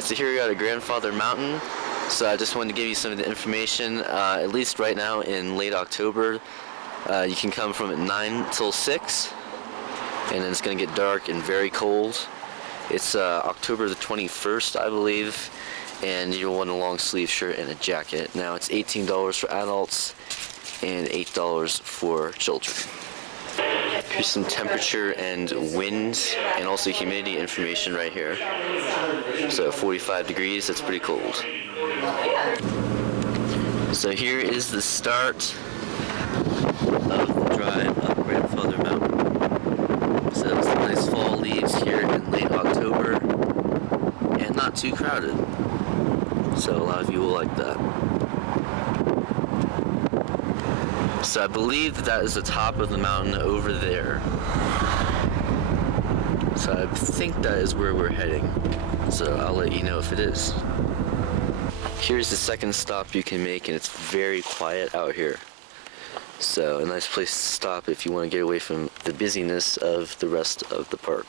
Alright, so here we are at Grandfather Mountain. So I just wanted to give you some of the information. At least right now in late October, you can come from at 9 till 6, and then it's going to get dark and very cold. It's October the 21st, I believe, and you'll want a long sleeve shirt and a jacket. Now it's $18 for adults and $8 for children. Here's some temperature and wind and also humidity information right here. So 45 degrees, that's pretty cold. So here is the start of the drive up Grandfather Mountain. So some nice fall leaves here in late October and not too crowded. So a lot of you will like that. So I believe that is the top of the mountain over there. So I think that is where we're heading. So I'll let you know if it is. Here's the second stop you can make, and it's very quiet out here. So a nice place to stop if you want to get away from the busyness of the rest of the park.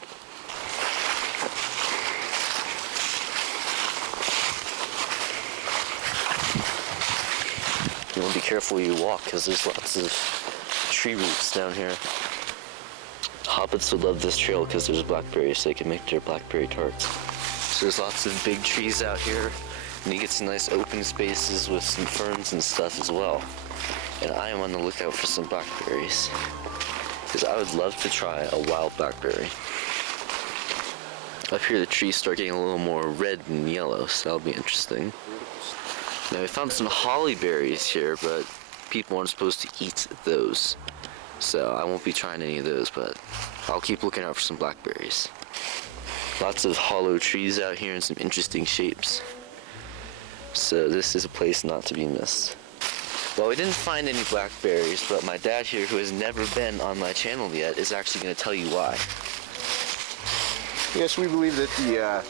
You want to be careful where you walk because there's lots of tree roots down here. Hobbits would love this trail because there's blackberries, so they can make their blackberry tarts. So there's lots of big trees out here, and you get some nice open spaces with some ferns and stuff as well. And I am on the lookout for some blackberries because I would love to try a wild blackberry. Up here the trees start getting a little more red and yellow, so that'll be interesting. Now we found some holly berries here, but people aren't supposed to eat those. So I won't be trying any of those, but I'll keep looking out for some blackberries. Lots of hollow trees out here in some interesting shapes. So this is a place not to be missed. Well, we didn't find any blackberries, but my dad here, who has never been on my channel yet, is actually going to tell you why. Yes, we believe that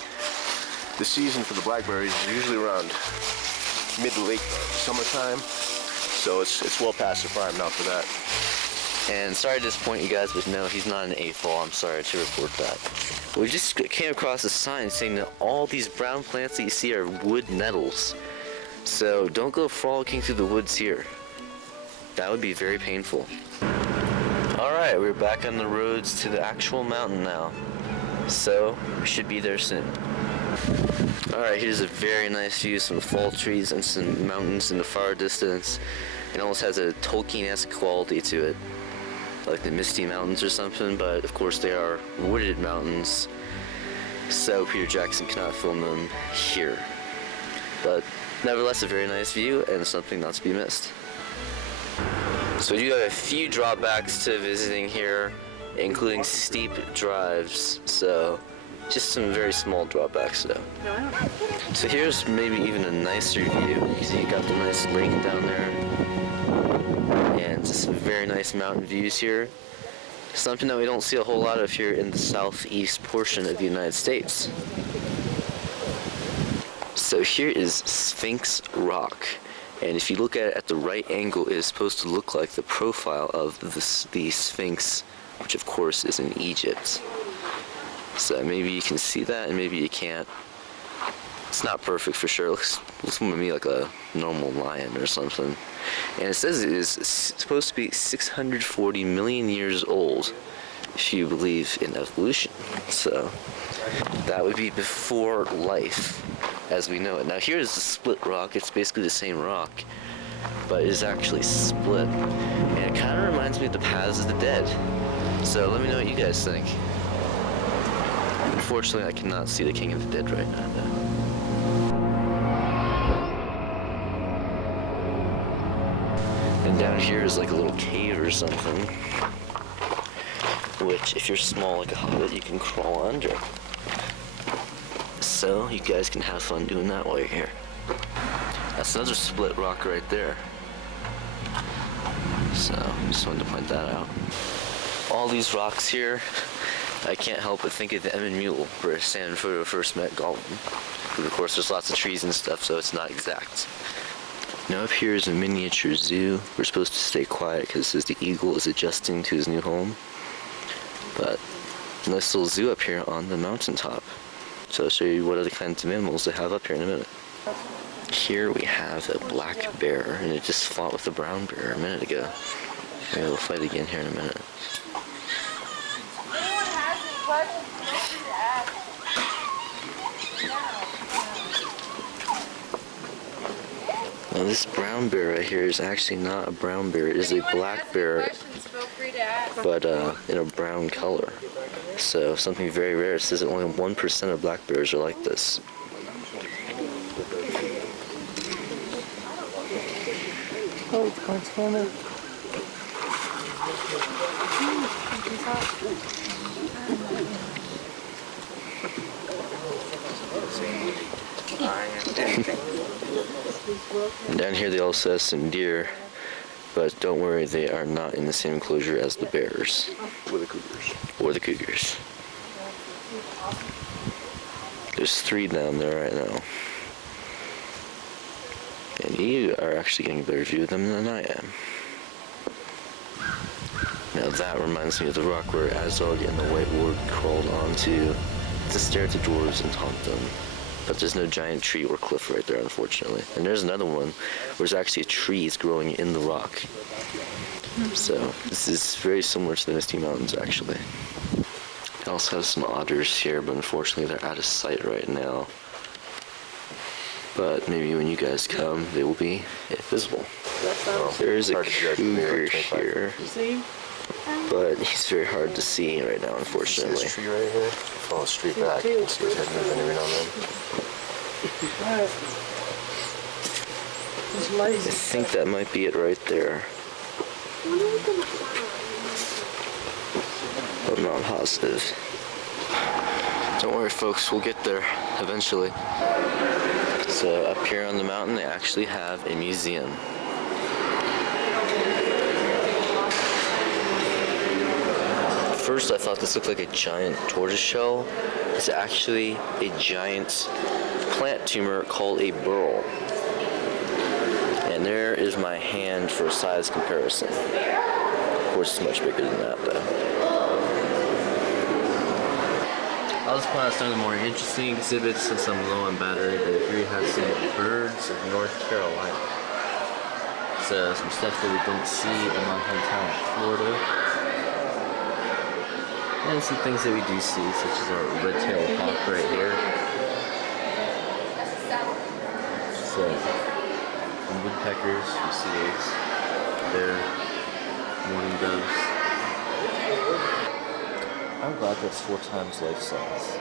the season for the blackberries is usually around mid to late summertime, so it's well past the prime now for that. And sorry to disappoint you guys, but no, he's not an AFOL. I'm sorry to report that. We just came across a sign saying that all these brown plants that you see are wood nettles. So don't go frolicking through the woods here. That would be very painful. Alright, we're back on the roads to the actual mountain now. So we should be there soon. Alright, here's a very nice view, some fall trees and some mountains in the far distance. It almost has a Tolkien-esque quality to it, like the Misty Mountains or something, but of course they are wooded mountains, so Peter Jackson cannot film them here. But nevertheless, a very nice view and something not to be missed. So we do have a few drawbacks to visiting here, including steep drives, so just some very small drawbacks though. So here's maybe even a nicer view. You see you got the nice lake down there, and just some very nice mountain views here. Something that we don't see a whole lot of here in the southeast portion of the United States. So here is Sphinx Rock, and if you look at it at the right angle, it is supposed to look like the profile of the Sphinx, which of course is in Egypt. So maybe you can see that and maybe you can't. It's not perfect for sure. It looks more to me like a normal lion or something. And it says it is supposed to be 640 million years old, if you believe in evolution. So that would be before life as we know it. Now here's the split rock. It's basically the same rock, but it is actually split. And it kind of reminds me of the Paths of the Dead. So let me know what you guys think. Unfortunately, I cannot see the King of the Dead right now, though. And down here is like a little cave or something, which, if you're small like a hobbit, you can crawl under. So, you guys can have fun doing that while you're here. That's another split rock right there. So, just wanted to point that out. All these rocks here, I can't help but think of the Emyn Muil, where Sam and Frodo first met Gollum. But of course, there's lots of trees and stuff, so it's not exact. Now up here is a miniature zoo. We're supposed to stay quiet because it says the eagle is adjusting to his new home. But nice little zoo up here on the mountaintop. So I'll show you what other kinds of animals they have up here in a minute. Here we have a black bear, and it just fought with a brown bear a minute ago. Maybe they'll fight again here in a minute. Anyone has any questions, feel free to ask. Now this brown bear right here is actually not a brown bear, it is a black bear, but in a brown color. So something very rare. It says that only 1% of black bears are like this. Oh, it's Montana. And down here they also have some deer, but don't worry, they are not in the same enclosure as the bears. Or the cougars. Or the cougars. There's 3 down there right now. And you are actually getting a better view of them than I am. Now that reminds me of the rock where Azog and the White Ward crawled onto to stare at the dwarves and taunt them. But there's no giant tree or cliff right there, unfortunately. And there's another one where there's actually trees growing in the rock. So this is very similar to the Misty Mountains, actually. I also have some otters here, but unfortunately they're out of sight right now. But maybe when you guys come, they will be visible. There is a cougar here, but he's very hard to see right now, unfortunately. See this tree right here? Follow straight back. You can see his head moving every now and then. I think that might be it right there. But I'm not positive. Don't worry, folks, we'll get there eventually. So up here on the mountain, they actually have a museum. At first I thought this looked like a giant tortoise shell. It's actually a giant plant tumor called a burl. And there is my hand for size comparison. Of course, it's much bigger than that, though. I'll just point out some of the more interesting exhibits since I'm low on battery, but here you have some birds of North Carolina. So some stuff that we don't see in my hometown of Florida. And some things that we do see, such as our red-tailed hawk right here. So, some woodpeckers, you see those. They're mourning doves. I'm glad that's 4 times life size.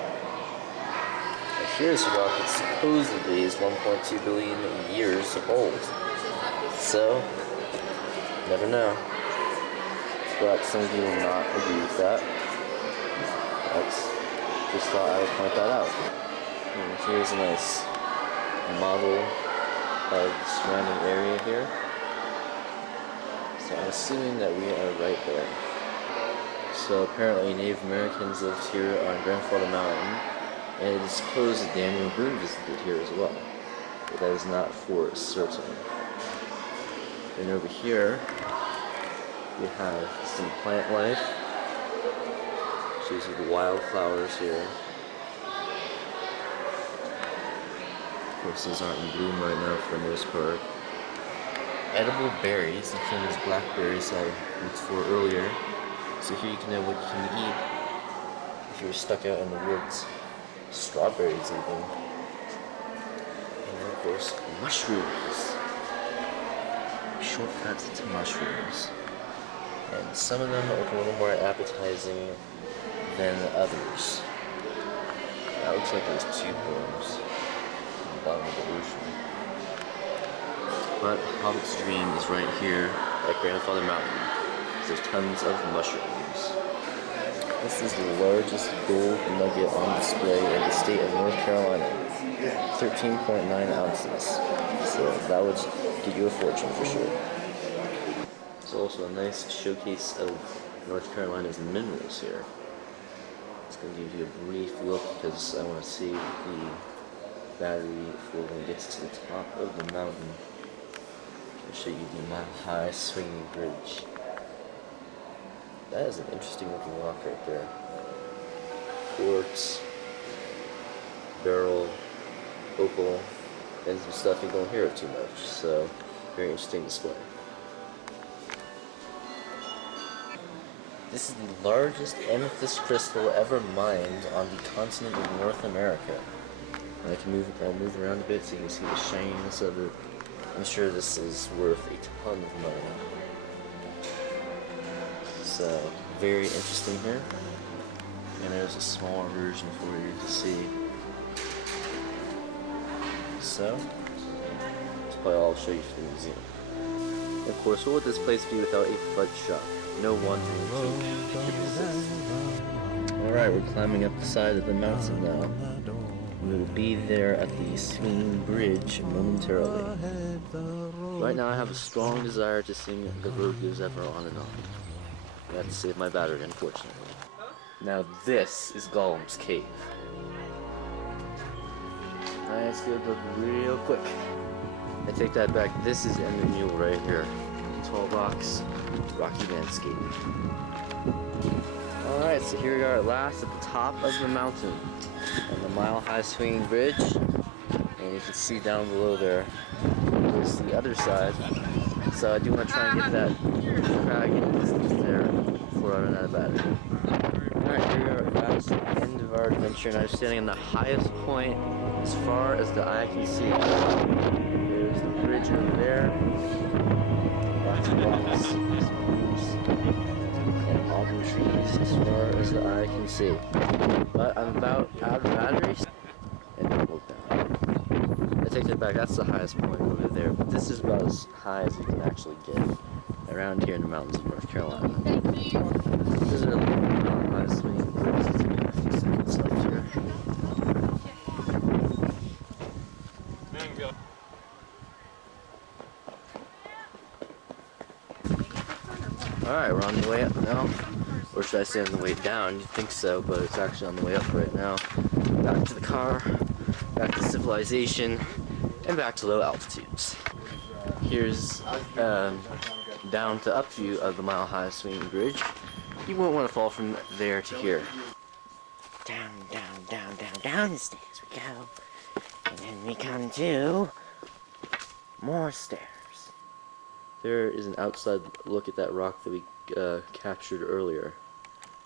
Now here's a rock that supposedly is 1.2 billion years old. So, never know. But some of you will not agree with that. Just thought I would point that out. And here's a nice model of the surrounding area here. So I'm assuming that we are right there. So apparently Native Americans lived here on Grandfather Mountain, and it is supposed that Daniel Boone visited here as well. But that is not for certain. And over here, we have some plant life. Shows you the wildflowers here. Of course, these aren't in bloom right now for the most part. Edible berries, including these blackberries I looked for earlier. So here you can know what you can eat if you're stuck out in the woods. Strawberries even. And then of course, mushrooms. Shortcuts to mushrooms. And some of them look a little more appetizing than others. That looks like there's 2 worms at the bottom of the ocean. But Hobbit's Dream is right here at Grandfather Mountain. There's tons of mushrooms. This is the largest gold nugget on display in the state of North Carolina. 13.9 ounces. So that would get you a fortune for sure. There's also a nice showcase of North Carolina's minerals here. It's going to give you a brief look because I want to see the battery before it gets to the top of the mountain. I'll show you the mile-high swinging bridge. That is an interesting looking rock right there. Quartz. beryl, opal, and some stuff you don't hear it too much. So, very interesting display. This is the largest amethyst crystal ever mined on the continent of North America. And I'll move around a bit so you can see the shininess of it. I'm sure this is worth a ton of money. So, very interesting here. And there's a smaller version for you to see. So, that's probably all I'll show you for the museum. Of course, what would this place be without a fudge shop? No wonder it could exist. Alright, we're climbing up the side of the mountain now. We will be there at the swinging bridge momentarily. Right now I have a strong desire to sing The Road Goes Ever On and On. I have to save my battery, unfortunately. Now this is Gollum's cave. Let's go real quick. I take that back. This is Ender Mule right here. Tall rocks, rocky landscape. Alright, so here we are at last at the top of the mountain on the mile-high swinging bridge. And you can see down below there is the other side. So I do want to try and get that crag distance there before I run out of battery. Alright, here we are at last, the end of our adventure, and I'm standing on the highest point as far as the eye can see. There's the bridge over there. Lots of rocks, some leaves, and auburn trees as far as the eye can see. But I'm about out of batteries, and it broke down. I take that back, that's the highest point over there, but this is about as high as you can actually get around here in the mountains of North Carolina. This is a high swinging bridge. Let's take a few seconds left here. Alright, we're on the way up now. Or should I say on the way down? You'd think so, but it's actually on the way up right now. Back to the car, back to civilization, and back to low altitudes. Here's down to up view of the mile-high swinging bridge. You won't want to fall from there to here. Down, down, down, down, down the stairs we go. And then we come to more stairs. There is an outside look at that rock that we captured earlier.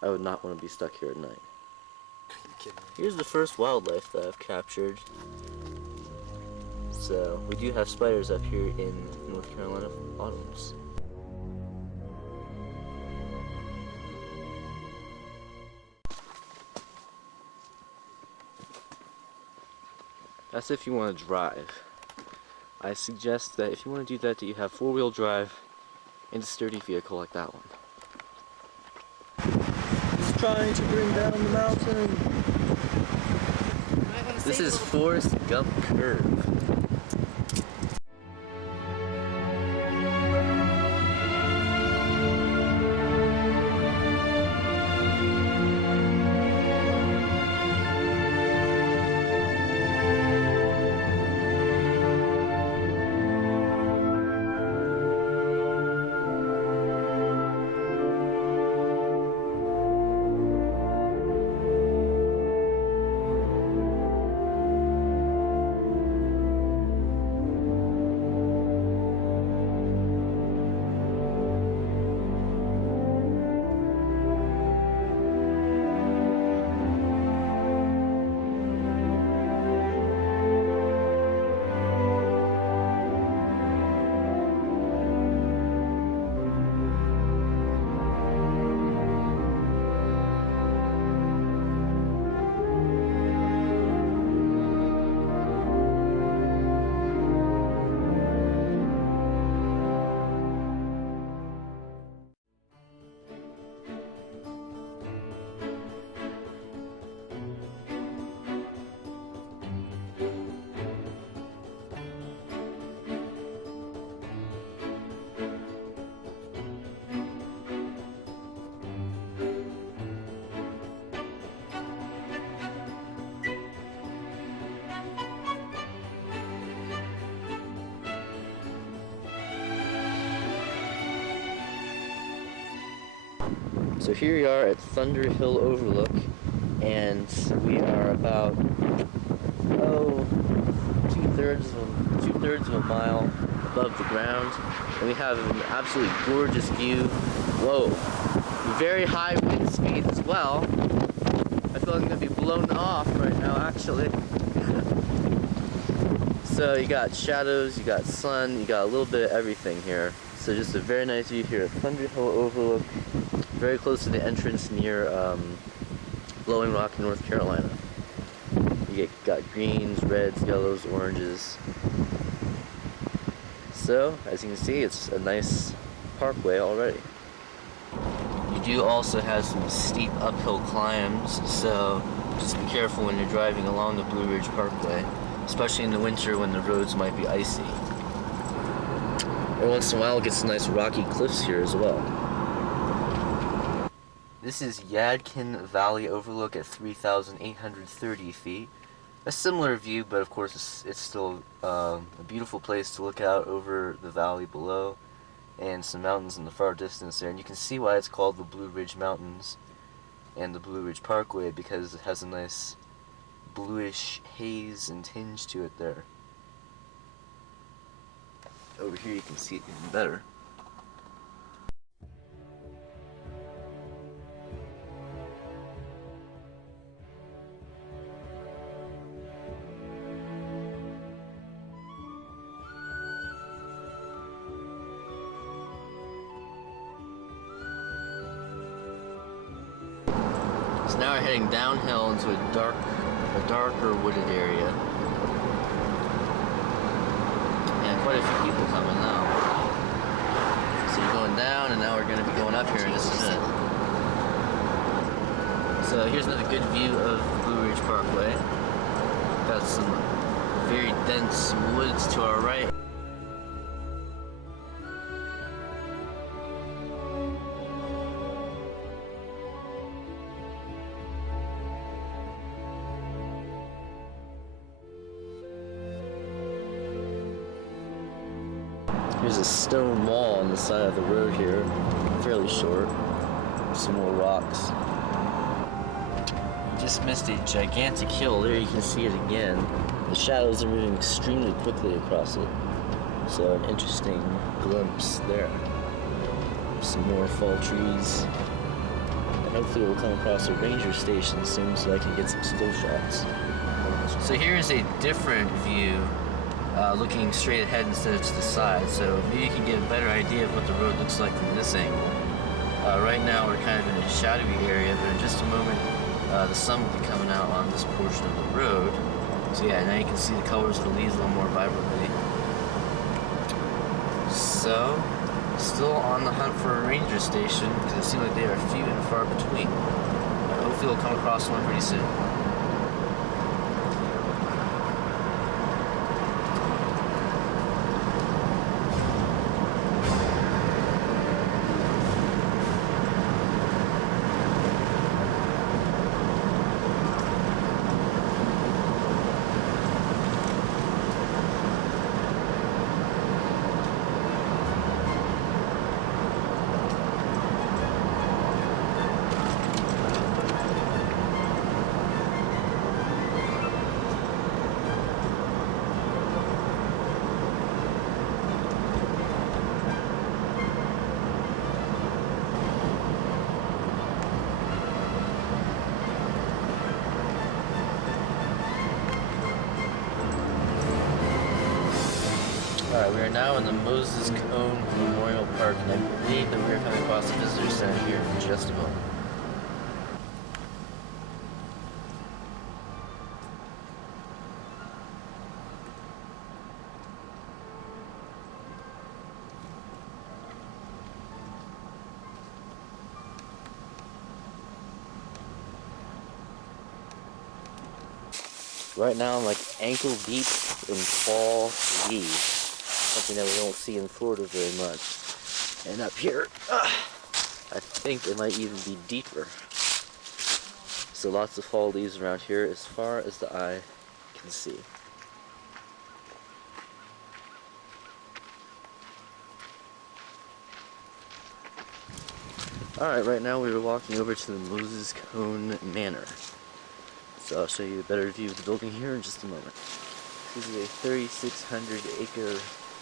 I would not want to be stuck here at night. Here's the first wildlife that I've captured. So, we do have spiders up here in North Carolina autumns. That's if you want to drive. I suggest that if you want to do that, you have four-wheel drive and a sturdy vehicle like that one. He's trying to bring down the mountain. This is Forrest Gump Curve. So here we are at Thunder Hill Overlook, and we are about oh, two-thirds of a mile above the ground, and we have an absolutely gorgeous view. Whoa, very high wind speed as well. I feel like I'm gonna be blown off right now, actually. So you got shadows, you got sun, you got a little bit of everything here. So just a very nice view here at Thunder Hill Overlook, very close to the entrance near Blowing Rock in North Carolina. You got greens, reds, yellows, oranges. So, as you can see, it's a nice parkway already. You do also have some steep uphill climbs, so just be careful when you're driving along the Blue Ridge Parkway, especially in the winter when the roads might be icy. Every once in a while, it gets some nice rocky cliffs here as well. This is Yadkin Valley Overlook at 3,830 feet. A similar view, but of course it's still a beautiful place to look out over the valley below and some mountains in the far distance there. And you can see why it's called the Blue Ridge Mountains and the Blue Ridge Parkway, because it has a nice bluish haze and tinge to it there. Over here you can see it even better. So now we're heading downhill into a darker wooded area. And quite a few people coming now. So you're going down, and now we're going to be going up here in just a minute. So here's another good view of the Blue Ridge Parkway. Got some very dense woods to our right. There's a stone wall on the side of the road here, fairly short. Some more rocks. You just missed a gigantic hill. There you can see it again. The shadows are moving extremely quickly across it. So an interesting glimpse there. Some more fall trees. And hopefully we'll come across a ranger station soon so I can get some still shots. So here's a different view. Looking straight ahead instead of to the side, so maybe you can get a better idea of what the road looks like from this angle. Right now we're kind of in a shadowy area, but in just a moment the sun will be coming out on this portion of the road. So yeah, now you can see the colors of the leaves a little more vibrantly. So, still on the hunt for a ranger station, because it seems like they are few and far between. Hopefully we'll come across one pretty soon. Alright, we are now in the Moses Cone Memorial Park, and I believe that we are coming across the visitor center here in just a moment. Right now I'm like ankle deep in fall leaves, something that we don't see in Florida very much. And up here, I think it might even be deeper. So lots of fall leaves around here as far as the eye can see. Alright, right now we are walking over to the Moses Cone Manor. So I'll show you a better view of the building here in just a moment. This is a 3,600 acre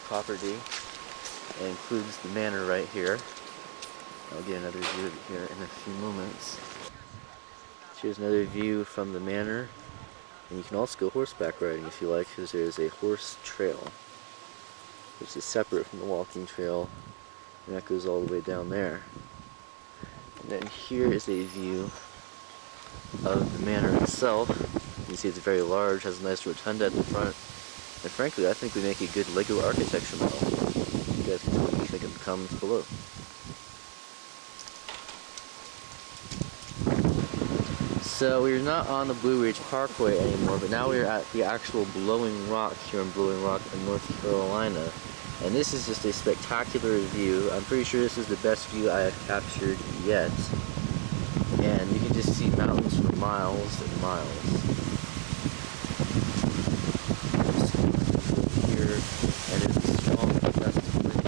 property. It includes the manor right here. I'll get another view of it here in a few moments. Here's another view from the manor. And you can also go horseback riding if you like, because there's a horse trail, which is separate from the walking trail, and that goes all the way down there. And then here is a view of the manor itself. You can see it's very large, has a nice rotunda at the front, and frankly I think we make a good Lego architecture model. You guys can tell me what you think in the comments below. So we're not on the Blue Ridge Parkway anymore, but now we're at the actual Blowing Rock here in Blowing Rock in North Carolina. And this is just a spectacular view. I'm pretty sure this is the best view I have captured yet. And you can just see mountains for miles and miles. Here, and it's a strong gust of wind.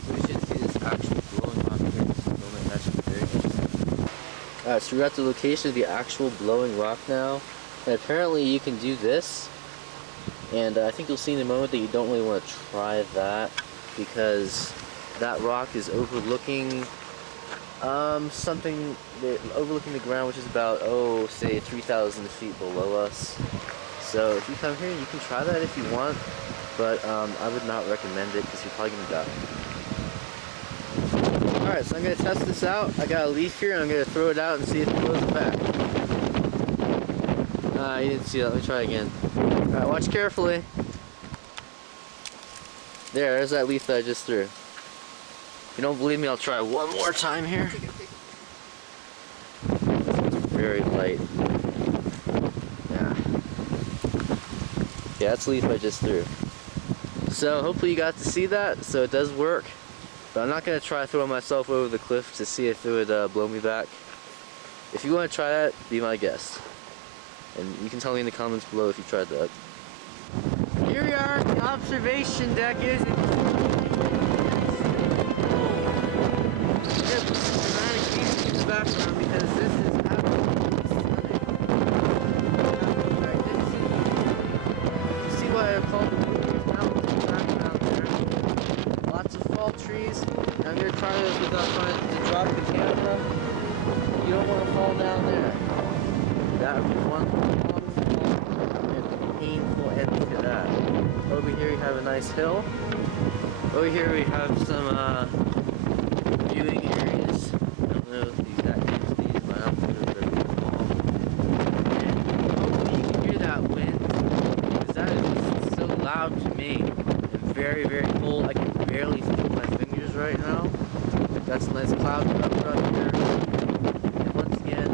So we should see this actual Blowing Rock here in just a moment. That should be very interesting. Alright, so we're at the location of the actual Blowing Rock now. And apparently you can do this. And I think you'll see in a moment that you don't really want to try that, because that rock is overlooking overlooking the ground, which is about, say 3,000 feet below us. So if you come here, you can try that if you want, but I would not recommend it because you're probably going to die. Alright, so I'm going to test this out. I got a leaf here and I'm going to throw it out and see if it blows it back. You didn't see that. Let me try again. Alright, watch carefully. There's that leaf that I just threw. If you don't believe me, I'll try one more time here. It's very light. Yeah, that's the leaf I just threw. So hopefully you got to see that. So it does work. But I'm not going to try throwing myself over the cliff to see if it would blow me back. If you want to try that, be my guest. And you can tell me in the comments below if you tried that. Here we are, the observation deck is. I'm gonna put some dramatic music in the background because this is absolutely stunning. You see why I call the Blue Ridge Mountains in the background there. Lots of fall trees. I'm gonna try this without trying to drop the camera. You don't want to fall down there. That would be one awful and painful ending to that. Over here we have a nice hill. Over here we have some viewing areas. I don't know the exact names of these, but I don't think they're very calm. And hopefully you can hear that wind, because that is so loud to me. And very, very cold. I can barely feel my fingers right now. That's a nice cloud cover up here. And once again,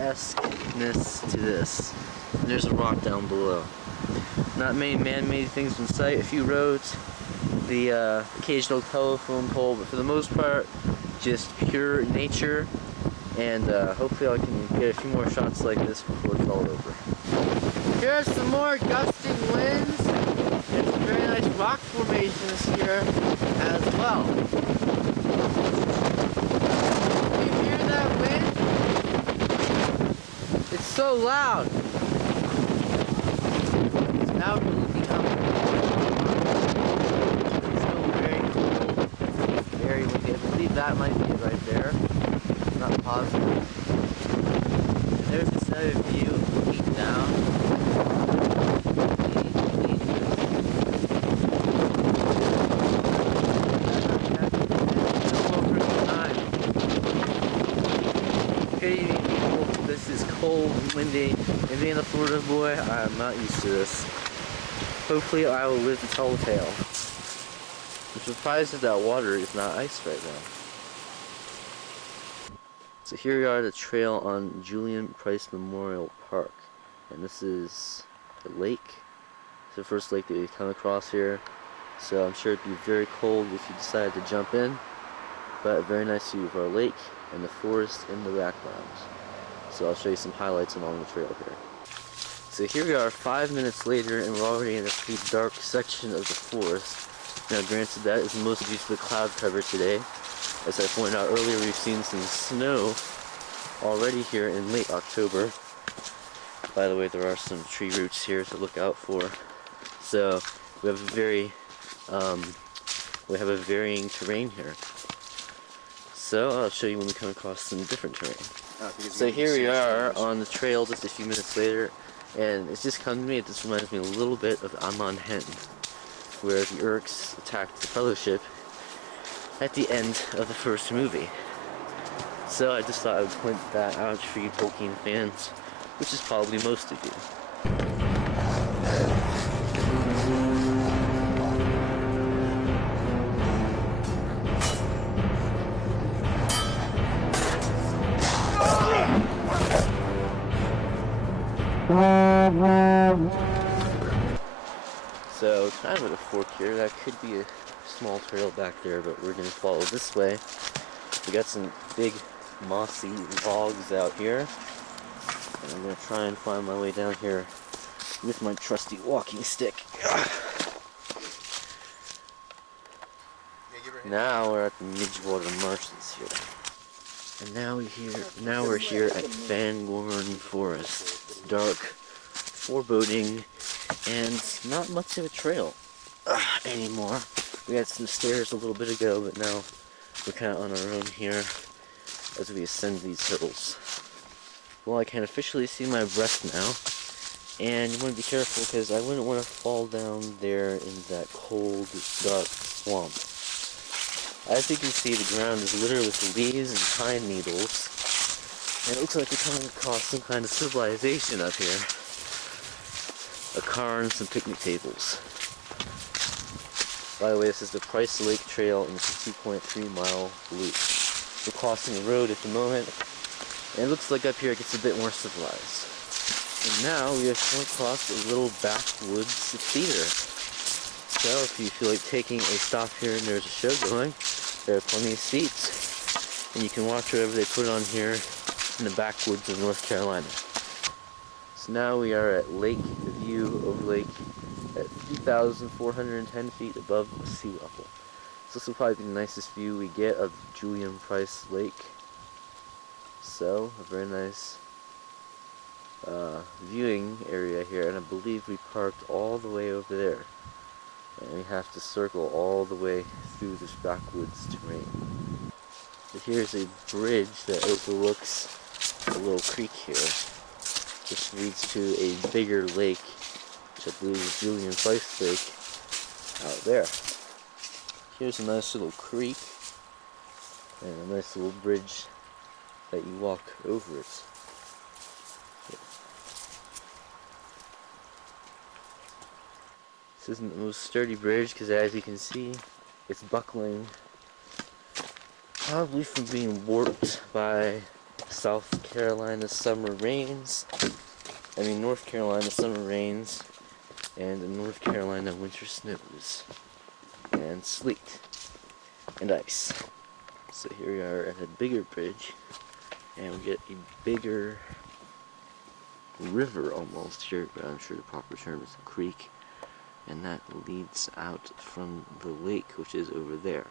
esque-ness to this. And there's a rock down below. Not many man-made things in sight, a few roads, the occasional telephone pole, but for the most part, just pure nature. And hopefully I can get a few more shots like this before it's all over. Here's some more gusting winds. There's some very nice rock formations here as well. Can you hear that wind? It's so loud. It's now looking up. It's still very cold, very windy. I believe that might be it right there. I'm not positive. And there's this other view looking down. This is cold and windy, and being a Florida boy, I am not used to this. Hopefully I will live to tell the tale. I'm surprised that that water is not ice right now. So here we are at the trail on Julian Price Memorial Park, and this is a lake. It's the first lake that we come across here, so I'm sure it'd be very cold if you decided to jump in, but a very nice view of our lake and the forest in the background. So I'll show you some highlights along the trail here. So here we are 5 minutes later, and we're already in a pretty dark section of the forest. Now granted, that is mostly due to the cloud cover today. As I pointed out earlier, we've seen some snow already here in late October. By the way, there are some tree roots here to look out for. So we have a varying terrain here. So I'll show you when we come across some different terrain. So here we are on the trail just a few minutes later, and it's just come to me, it just reminds me a little bit of Amon Hen, where the Urks attacked the Fellowship at the end of the first movie. So I just thought I would point that out for you Tolkien fans, which is probably most of you. So, kind of at a fork here, that could be a small trail back there, but we're going to follow this way. We got some big mossy logs out here, and I'm going to try and find my way down here with my trusty walking stick. Now we're at the Midgewater Marshes here. And now we're here at Fangorn Forest. It's dark, foreboding, and not much of a trail anymore. We had some stairs a little bit ago, but now we're kind of on our own here as we ascend these hills. Well, I can officially see my breath now, and you want to be careful because I wouldn't want to fall down there in that cold, dark swamp. As you can see, the ground is littered with leaves and pine needles, and it looks like we're coming across some kind of civilization up here. A car and some picnic tables. By the way, this is the Price Lake Trail, and it's a 2.3-mile loop. We're crossing the road at the moment, and it looks like up here it gets a bit more civilized. And now we have come across a little backwoods theater. So if you feel like taking a stop here and there's a show going, there are plenty of seats, and you can watch whatever they put on here in the backwoods of North Carolina. So now we are at Lake View over Lake at 3,410 feet above sea level. So this will probably be the nicest view we get of Julian Price Lake. So, a very nice viewing area here, and I believe we parked all the way over there. And we have to circle all the way through this backwoods terrain. So here's a bridge that overlooks a little creek here, which leads to a bigger lake, which I believe is Julian Price Lake, out there. Here's a nice little creek, and a nice little bridge that you walk over it. This isn't the most sturdy bridge because, as you can see, it's buckling, probably from being warped by South Carolina summer rains. North Carolina summer rains and North Carolina winter snows and sleet and ice. So here we are at a bigger bridge, and we get a bigger river almost here, but I'm sure the proper term is a creek. And that leads out from the lake, which is over there.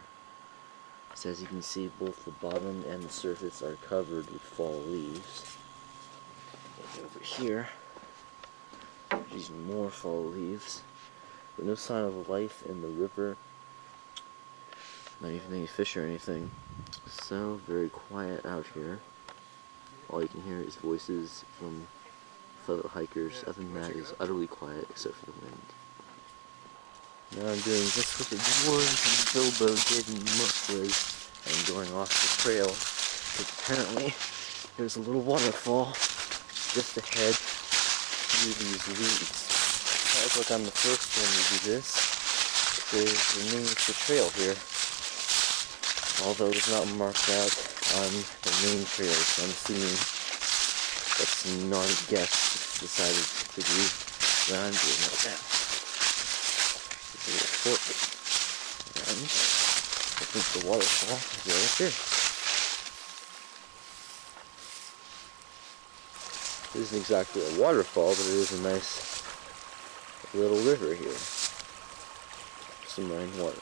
So as you can see, both the bottom and the surface are covered with fall leaves. And over here, there's even more fall leaves, but no sign of life in the river. Not even any fish or anything. So very quiet out here. All you can hear is voices from fellow hikers. Other than that, it's utterly quiet except for the wind. Now I'm doing just what the dwarves and Bilbo did in Mookwood. I'm going off the trail, because apparently there's a little waterfall just ahead through these weeds. I look like I'm the first one to do this, because the name of the trail here, although it's not marked out on the main trail, so I'm assuming that some naughty guests decided to do what I'm doing right now. A little fork, and I think the waterfall is right up there. It isn't exactly a waterfall, but it is a nice little river here. Some running water.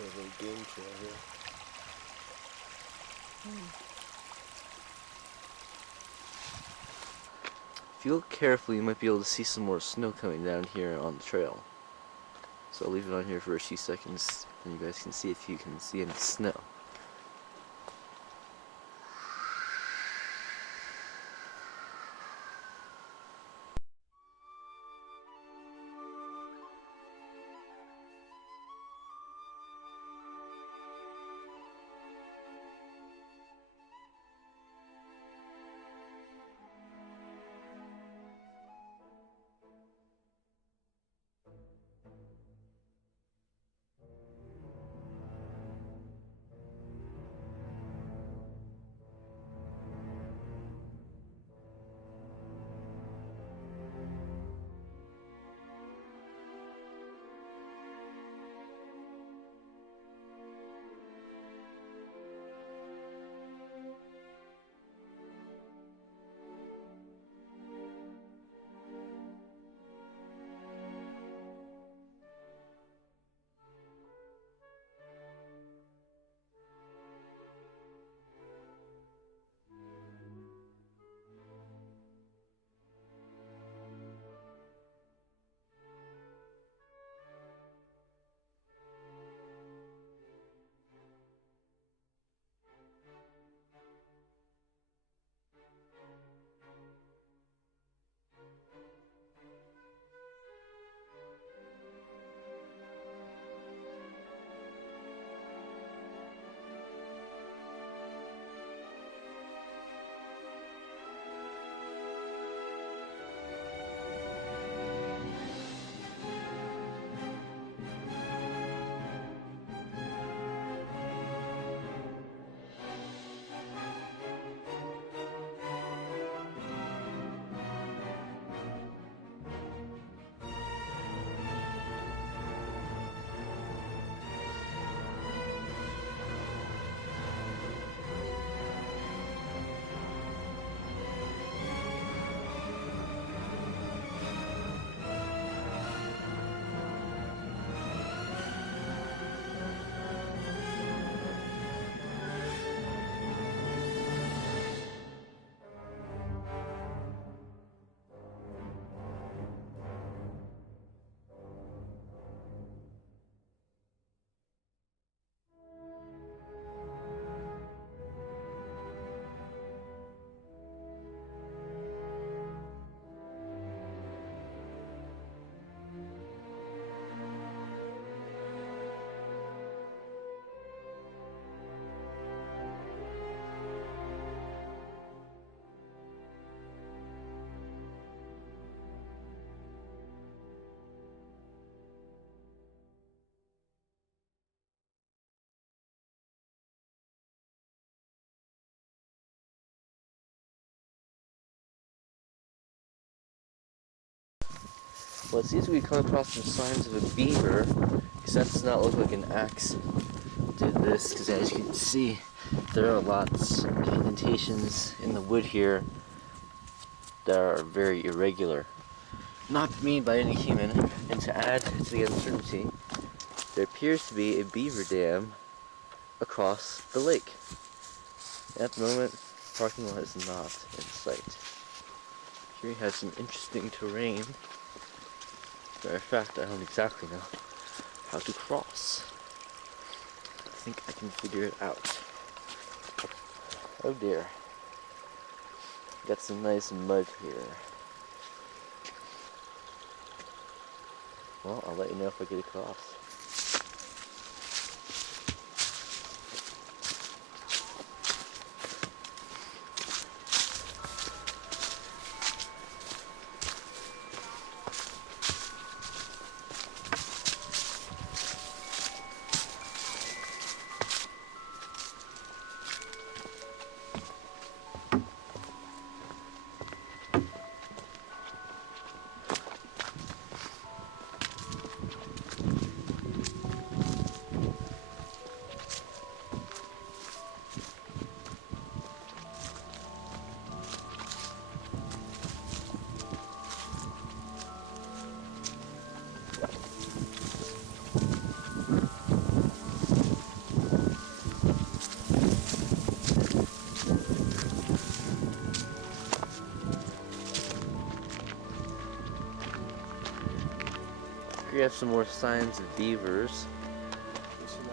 a little game trail here. If you look carefully, you might be able to see some more snow coming down here on the trail. So I'll leave it on here for a few seconds, and you guys can see if you can see any snow. Well, it seems we come across some signs of a beaver, because that does not look like an axe did this, because as you can see, there are lots of indentations in the wood here that are very irregular. Not made by any human, and to add to the uncertainty, there appears to be a beaver dam across the lake. At the moment, the parking lot is not in sight. Here you have some interesting terrain. Matter of fact, I don't exactly know how to cross. I think I can figure it out. Oh dear. Got some nice mud here. Well, I'll let you know if I get across. Here we have some more signs of beavers.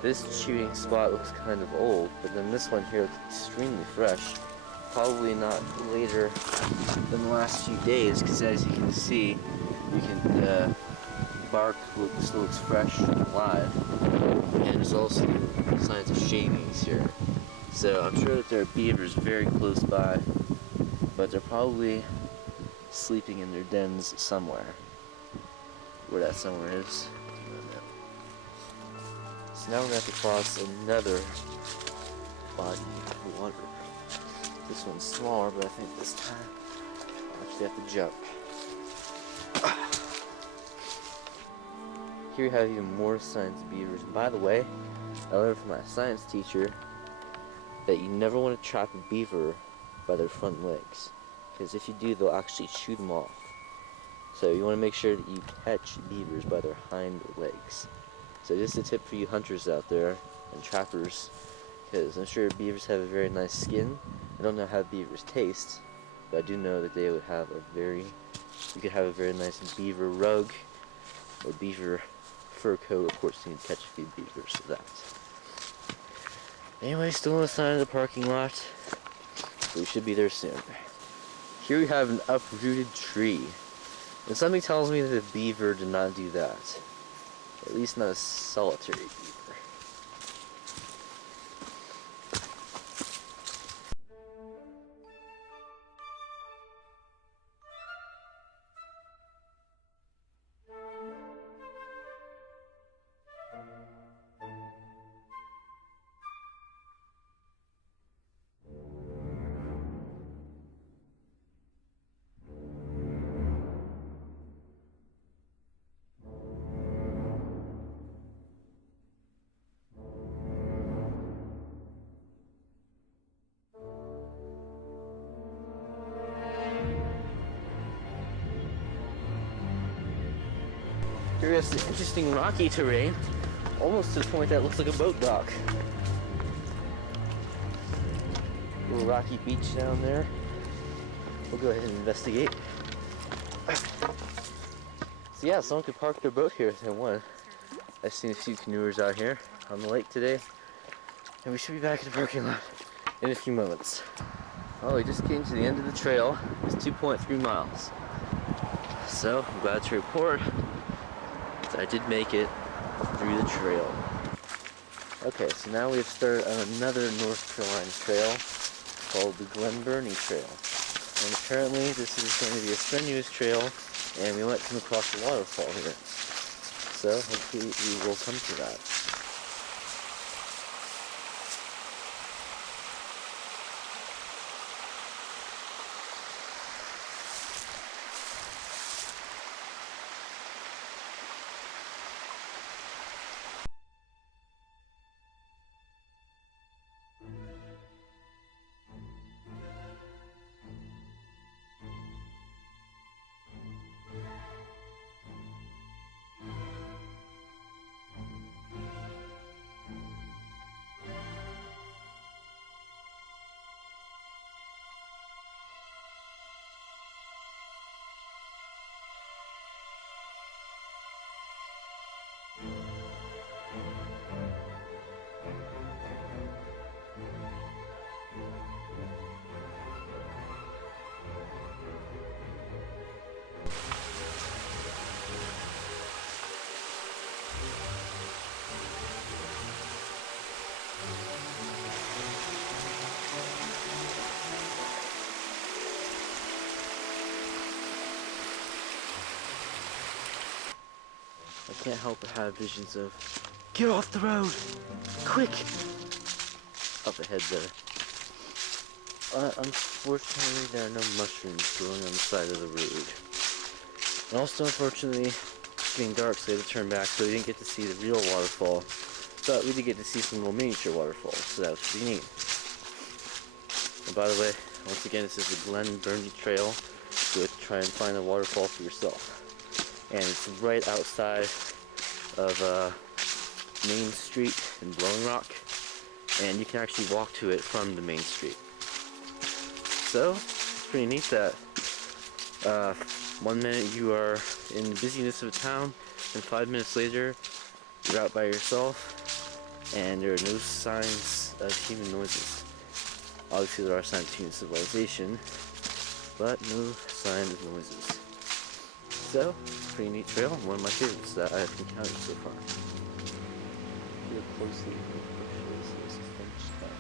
This shooting spot looks kind of old, but then this one here looks extremely fresh. Probably not later than the last few days, because as you can see, you can bark still looks fresh and alive, and there's also signs of shavings here. So I'm sure that there are beavers very close by, but they're probably sleeping in their dens somewhere. Where that somewhere is, I don't know. So now we're going to have to cross another body of water. This one's smaller, but I think this time I'll actually have to jump. Here we have even more signs of beavers. And by the way, I learned from my science teacher that you never want to trap a beaver by their front legs, because if you do, they'll actually chew them off. So you want to make sure that you catch beavers by their hind legs. So just a tip for you hunters out there and trappers, because I'm sure beavers have a very nice skin. I don't know how beavers taste, but I do know that they would have you could have a very nice beaver rug or beaver fur coat. Of course, you can catch a few beavers for that. Anyway, still on the side of the parking lot, so we should be there soon. Here we have an uprooted tree. And something tells me that a beaver did not do that. At least not a solitary beaver. Here is some interesting rocky terrain, almost to the point that it looks like a boat dock. Little rocky beach down there. We'll go ahead and investigate. So yeah, someone could park their boat here if they want. I've seen a few canoers out here on the lake today, and we should be back in the parking lot in a few moments. Oh, we just came to the end of the trail. It's 2.3 miles. So I'm glad to report I did make it through the trail. Okay, so now we have started on another North Carolina trail called the Glen Burnie Trail. And apparently this is going to be a strenuous trail, and we might come across a waterfall here. So hopefully we will come to that. I can't help but have visions of, get off the road, quick, up ahead there. Unfortunately, there are no mushrooms growing on the side of the road. And also, unfortunately, it's getting dark, so we had to turn back, so we didn't get to see the real waterfall. But we did get to see some little miniature waterfalls, so that was pretty neat. And by the way, once again, this is the Glen Burnie Trail, so try and find a waterfall for yourself. And it's right outside of Main Street in Blowing Rock, and you can actually walk to it from the main street. So it's pretty neat that 1 minute you are in the busyness of a town, and 5 minutes later you're out by yourself and there are no signs of human noises. Obviously there are signs of human civilization, but no signs of noises. So, pretty neat trail, and one of my favorites that I've encountered so far. Look closely at the bushes, there's a finch spot.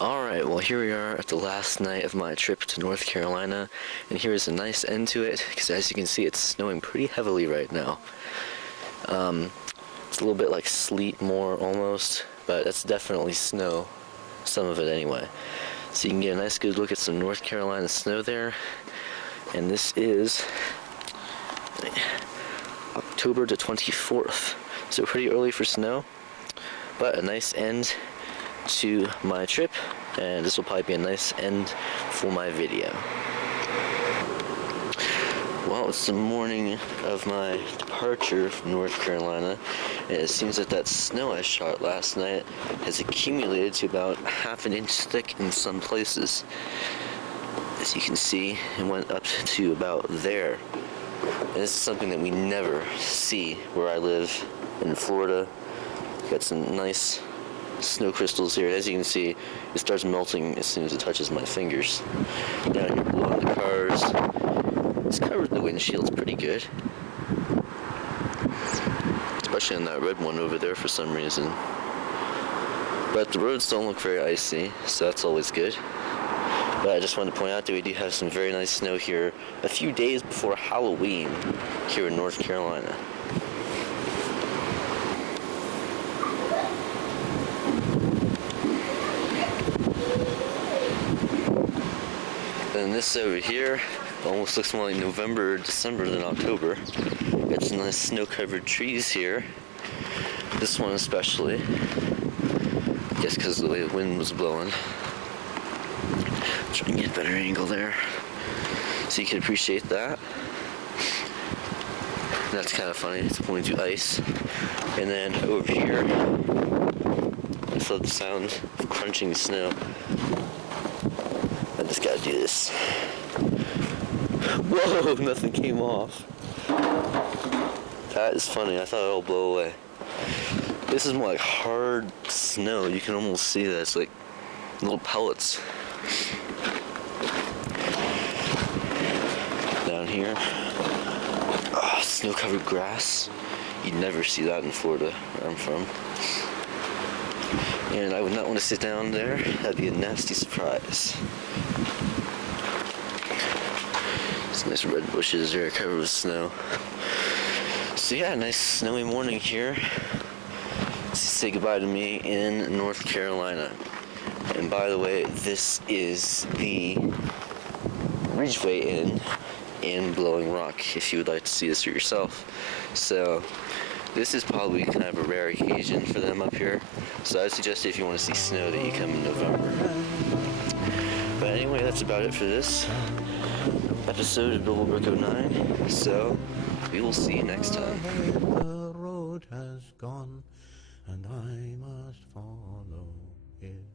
Alright, well here we are at the last night of my trip to North Carolina, and here is a nice end to it, because as you can see it's snowing pretty heavily right now. It's a little bit like sleet more almost, but that's definitely snow, some of it anyway. So you can get a nice good look at some North Carolina snow there, and this is October the 24th, so pretty early for snow, but a nice end to my trip, and this will probably be a nice end for my video. Well, it's the morning of my departure from North Carolina, and it seems that that snow I shot last night has accumulated to about half an inch thick in some places. As you can see, it went up to about there. And this is something that we never see where I live in Florida. Got some nice snow crystals here. As you can see, it starts melting as soon as it touches my fingers. Down here below the cars, it's covered the windshields pretty good, especially on that red one over there for some reason. But the roads don't look very icy, so that's always good. But I just wanted to point out that we do have some very nice snow here a few days before Halloween here in North Carolina. And this over here almost looks more like November or December than October. Got some nice snow-covered trees here. This one especially. I guess because of the way the wind was blowing. Try and get a better angle there so you can appreciate that. And that's kind of funny. It's pointing to ice. And then over here, I just love the sound of crunching snow. I just gotta do this. Whoa, nothing came off. That is funny. I thought it'll blow away. This is more like hard snow. You can almost see that it's like little pellets. Down here, snow-covered grass. You'd never see that in Florida, where I'm from. And I would not want to sit down there. That'd be a nasty surprise. Some nice red bushes there covered with snow. So yeah, nice snowy morning here. Say goodbye to me in North Carolina. And by the way, this is the Ridgeway Inn in Blowing Rock, if you would like to see this for yourself. So this is probably kind of a rare occasion for them up here. So I would suggest if you want to see snow that you come in November. But anyway, that's about it for this episode of Billboard 09. So we will see you next time. The road has gone, and I must follow it.